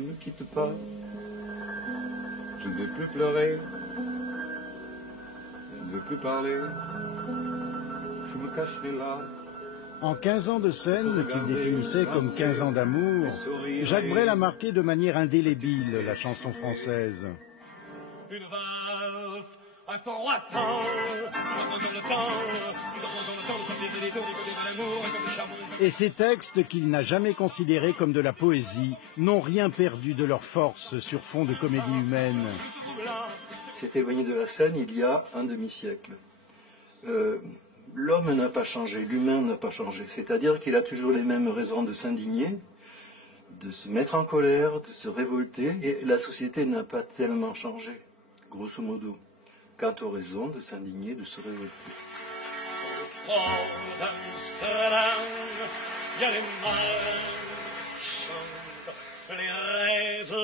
ne me quitte pas. Je ne veux plus pleurer. Je ne veux plus parler. Je me cacherai là. En 15 ans de scène, qu'il définissait comme 15 ans d'amour, Jacques Brel a marqué de manière indélébile la chanson française. Une valse, un temps, le Et ces textes, qu'il n'a jamais considérés comme de la poésie, n'ont rien perdu de leur force sur fond de comédie humaine. S'est éloigné de la scène il y a un demi-siècle. L'homme n'a pas changé, l'humain n'a pas changé. C'est-à-dire qu'il a toujours les mêmes raisons de s'indigner, de se mettre en colère, de se révolter. Et la société n'a pas tellement changé, grosso modo, quant aux raisons de s'indigner, de se révolter. Il y a les marins chantent, les rêves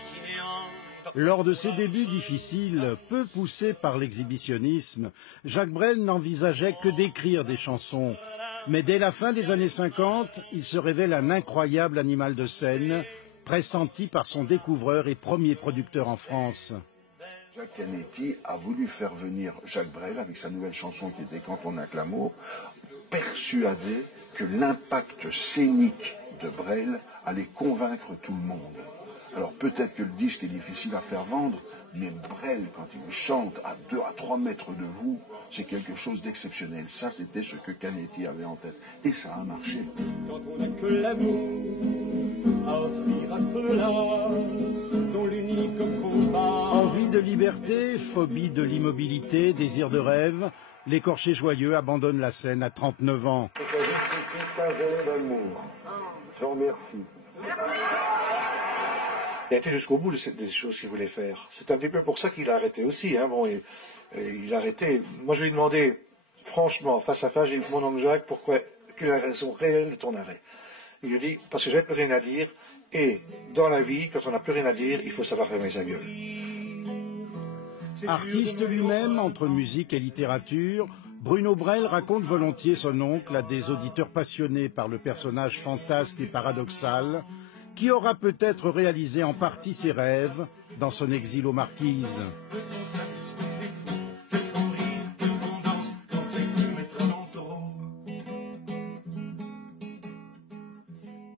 qui néantent. Lors de ses débuts difficiles, peu poussés par l'exhibitionnisme, Jacques Brel n'envisageait que d'écrire des chansons. Mais dès la fin des années 50, il se révèle un incroyable animal de scène, pressenti par son découvreur et premier producteur en France. Jacques Canetti a voulu faire venir Jacques Brel avec sa nouvelle chanson qui était Quand on a que l'amour, persuadé que l'impact scénique de Brel allait convaincre tout le monde. Alors peut-être que le disque est difficile à faire vendre, mais Brel, quand il chante à 2 à 3 mètres de vous, c'est quelque chose d'exceptionnel. Ça, c'était ce que Canetti avait en tête. Et ça a marché. Quand on n'a que l'amour à offrir à ceux-là, dont l'unique combat... Envie de liberté, phobie de l'immobilité, désir de rêve, l'écorché joyeux abandonne la scène à 39 ans. C'est juste un journée d'amour. Je vous remercie. Il a été jusqu'au bout des choses qu'il voulait faire. C'est un petit peu pour ça qu'il a arrêté aussi. Hein. Bon, il a arrêté. Moi, je lui ai demandé, franchement, face à face, j'ai dit, mon oncle Jacques, quelle est la raison réelle de ton arrêt? Il lui dit, parce que j'avais plus rien à dire, et dans la vie, quand on n'a plus rien à dire, il faut savoir fermer sa gueule. Artiste lui-même, entre musique et littérature, Bruno Brel raconte volontiers son oncle à des auditeurs passionnés par le personnage fantasque et paradoxal, qui aura peut-être réalisé en partie ses rêves dans son exil aux Marquises.